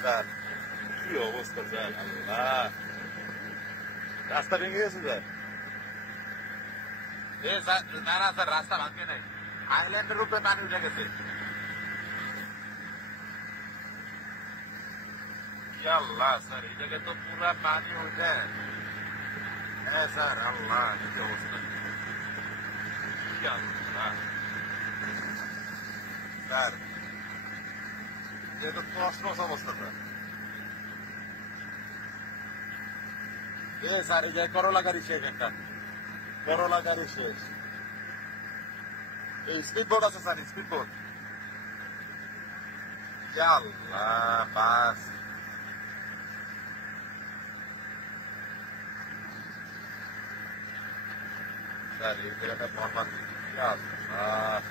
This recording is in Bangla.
স্যার কি অবস্থা স্যার, আল্লাহ, রাস্তা ভেঙে গেছে স্যার। না না স্যার, রাস্তা ভাঙে নাই, আইল্যান্ডের উপরে পানি উঠে গেছে। আল্লাহ স্যার, এই জায়গায় তো পুরা পানি উঠে। হ্যাঁ স্যার, আল্লাহ কি অবস্থা, কি আল্লাহ স্যার, এটা তো তছনছ অবস্থা স্যার। স্যার এই জায়গায় করলা গাড়ি শেষ, একটা করলা গাড়ি শেষ। এই স্পিড বোট আছে স্যার, স্পিড বোট। আল্লাহ, বাস স্যার, এই জায়গাটা বরবাদ। আল্লাহ